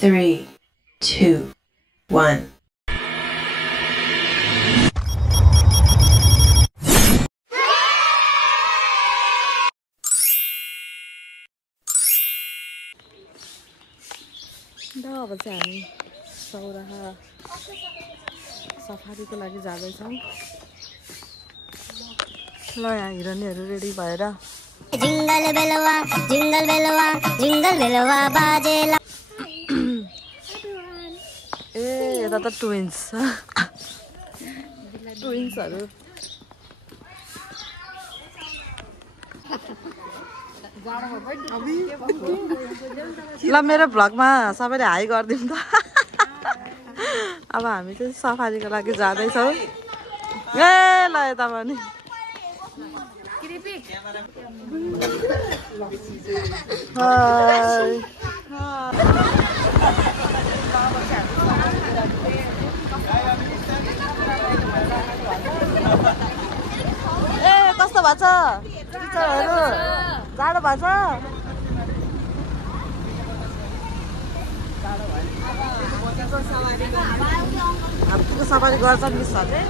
3, 2, 1. अब चाहिँ हामी सौराहा सफारीको लागि जाँदैछौँ। ल यहाँ हिरणीहरू रेडी भएर जिंगल बेलवा बाजेला। ए यता त ट्विन्सहरू ल मेरो भ्लगमा सबैले हाई गरिदिउँ त। अब हामी चाहिँ सफारीको लागि जाँदैछौँ। ए ल यता पनि ए कस्तो भएको छ टिचरहरू? जाडो भएको छ? हातको सफारी गर्छ मिसहरूले।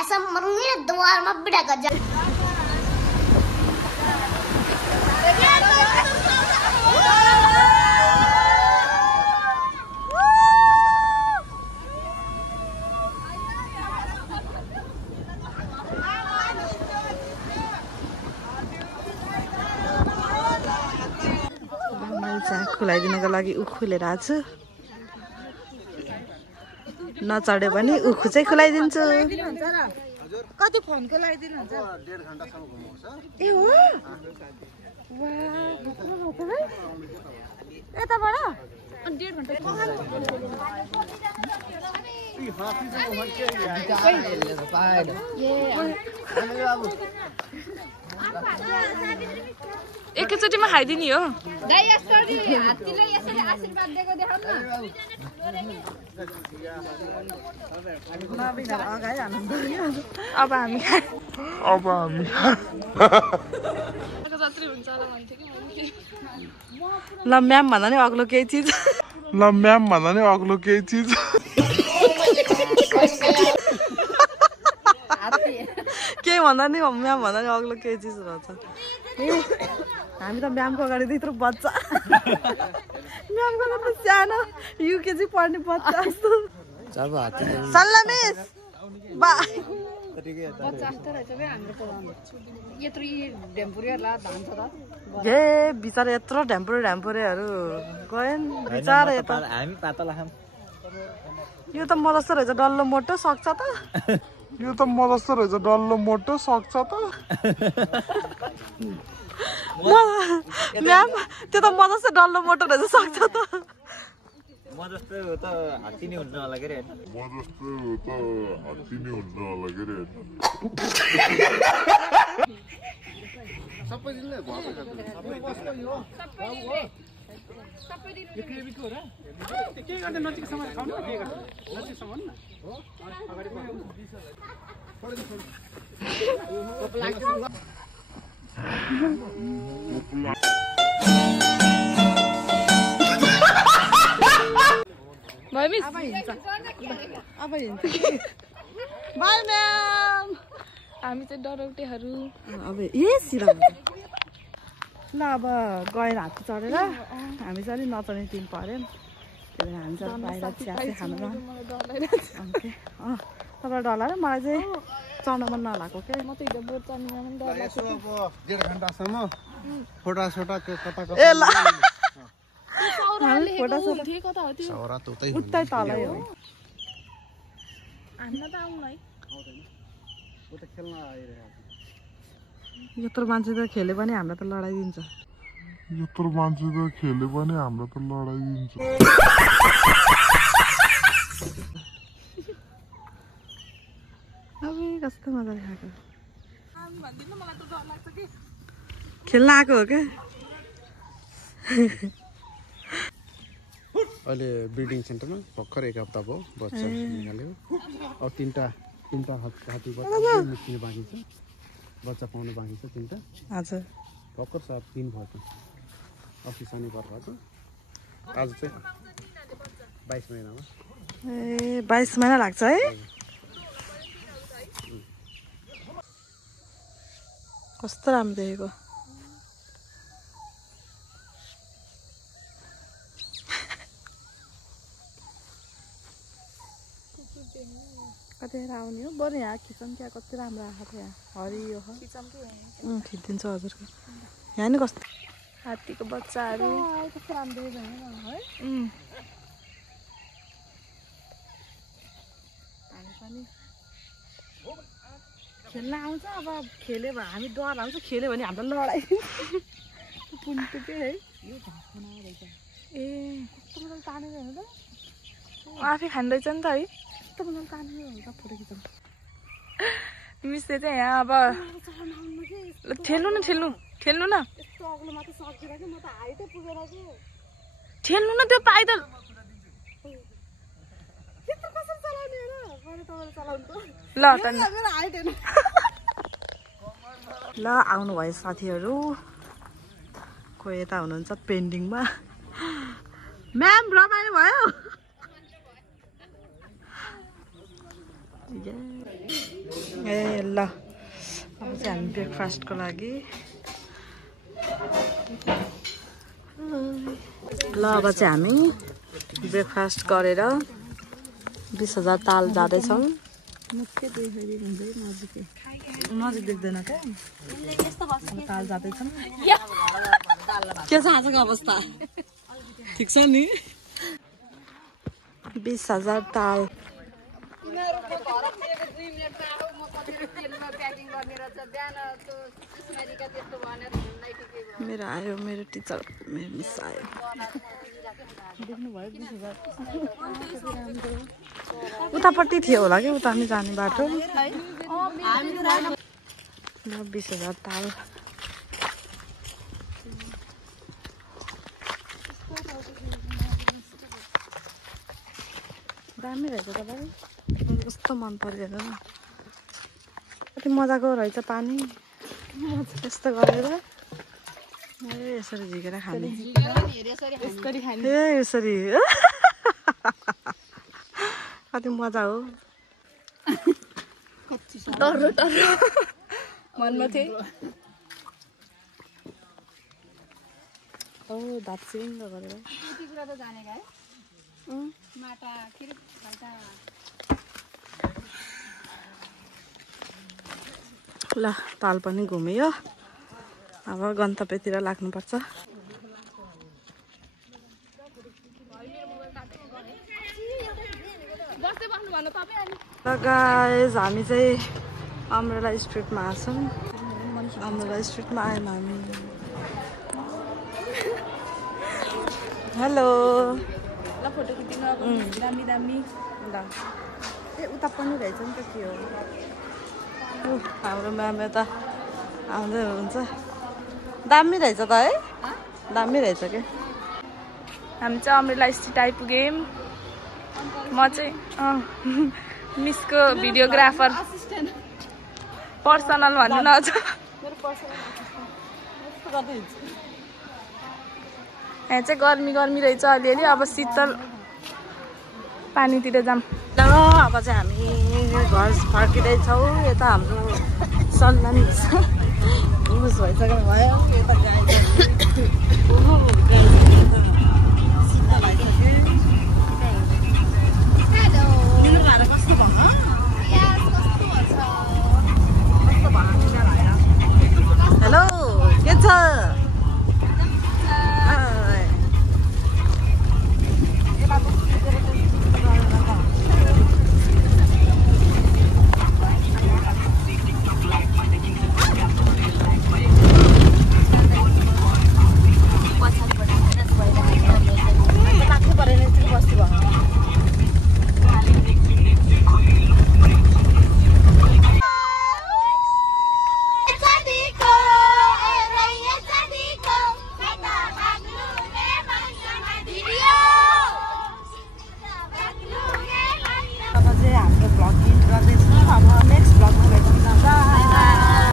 ऐसा मरूंगी ना द्वार में बिड़ा कर जा। खुलाइदिनको लागि उखुलेर आएको छु। नचढ्यो भने उखु चाहिँ खुलाइदिन्छु। कति फोनको लगाइदिनुहुन्छ? 1.5 घण्टासम्म घुमाउँछ। ए हो वाह भक्कु भक्कु है यताबाट 1.5 घण्टा एकैचोटिमा खाइदिने हो। अब हामी ल म्याम भन्दा नि अग्लो केही चिज केही भन्दा नि म्याम भन्दा नि अग्लो केही चिज रहेछ। हामी त म्यामको अगाडि त्यत्रो बच्चा म्यामको त सानो युकेजी पढ्ने बच्चा जस्तो। सल्ला मिस बा ए बिचारा यत्रो ढ्याम्पुरेहरू गएन बिचारा। यता यो त म जस्तो रहेछ डल्लो मोटो सक्छ त। म्याम त्यो त म जस्तो डल्लो मोटो रहेछ सक्छ त। म जस्तो त हात्ती नै हुन्न होला के रे। सबै दिनले अब हिँड्छ बाई म्याम। हामी चाहिँ डराउटेहरू अब ए सिधा ल अब गएर हात चढेर हामी चाहिँ अलिक नचढ्ने टिम पऱ्यो नि। त्यही भएर हामी चाहिँ बाहिर चिया चाहिँ खानु तपाईँ डर लाग्यो? मलाई चाहिँ चढ्न मन नलागेको के म त हिजो बोट चढ्ने पनि डर लाग्छ। 1.5 घण्टासम्म फोटा कता ए ल उतै तलै हो। यत्रो मान्छे त खेले पनि हामीलाई त लडाइदिन्छ। यत्रो मान्छे त खेले पनि हाम्रो त लडाइदिन्छ अबे कस्तो मजा आएको भन्दिनु मलाई त डर लाग्छ कि खेल्न आएको हो के अहिले ब्रिडिङ सेन्टरमा भर्खर 1 हप्ता भयो बच्चा निकाल्यो अब तीनटा हात्ती बच्चा निस्किनु बाँकी छ बच्चा पाउनु बाँकी छ 3टा हजुर भर्खर 7 दिन भयो त अस्ति शनिबार भयो आज चाहिँ 22 महिनामा ए 22 महिना लाग्छ है कस्तो राम्रो देखेको कतिखेर आउने हो बरु यहाँ खिचम क्या कति राम्रो आएको थियो यहाँ हरियो खिचिदिन्छ हजुरको यहाँ नि कस्तो हात्तीको बच्चाहरू कस्तो राम्रो है हामी पनि खेल्न आउँछ अब खेल्यो भने हामी डर आउँछ खेल्यो भने हाम्रो लडाइँ पुग्यो है ए कस्तो मजाले तानेर हेर्नु त आफै खाँदैछ नि त है कस्तो मजाले तानेर हुन्छ फोटो खिच्नु मिसले चाहिँ यहाँ अब खेल्नु न यस्तो अग्लो मात्र सक्दिनँ कि म त हाइटै पुगेर कि खेल्नु न त्यो पाइदल ल ल आउनु भयो साथीहरू कोही यता हुनुहुन्छ पेन्डिङमा म्याम रमाइलो भयो ए ल अब चाहिँ हामी ब्रेकफास्टको लागि ल अब चाहिँ हामी ब्रेकफास्ट गरेर 20,000 ताल जाँदैछौँ नजिक देख्दैन क्या ताल जाँदैछौँ के छ आजको अवस्था ठिक छ नि 20,000 ताल मेरो आयो मेरो टिचर मेरो मिस आयो देख्नुभयो 20,000 उतापट्टि थियो होला कि उता हामी जाने बाटो ल 20,000 ताल दामी रहेछ तपाईँ कस्तो मन पर्यो हेर न कति मजाको रहेछ पानी यस्तो गरेर यसरी झिकेर खाने ए यसरी कति मजा हो मनमा थिए ओ दाप्सिङ गरेर ल ताल पनि घुम्यो अब गन्तव्यतिर लाग्नुपर्छ ल गाइस हामी चाहिँ अम्ब्रेला स्ट्रिटमा आछौँ अम्ब्रेला स्ट्रिटमा आयौँ हामी हेलो ल फोटो खिच्नु अब दामी दामी ल ए उता पनि रहेछ नि त के हो हाम्रो म्याम यता आउँदै हुनुहुन्छ दामी रहेछ त है दामी रहेछ के हामी चाहिँ अम्ब्रेला स्ट्रिट आइपुग्यौँ म चाहिँ मिसको भिडियोग्राफर पर्सनल भन्नु न अझ यहाँ चाहिँ गर्मी गर्मी रहेछ अलिअलि अब शीतल पानीतिर जाऊँ ल अब चाहिँ हामी घर फर्किँदैछौँ यता हाम्रो सल्लाह युज भइसक्यो भयो यता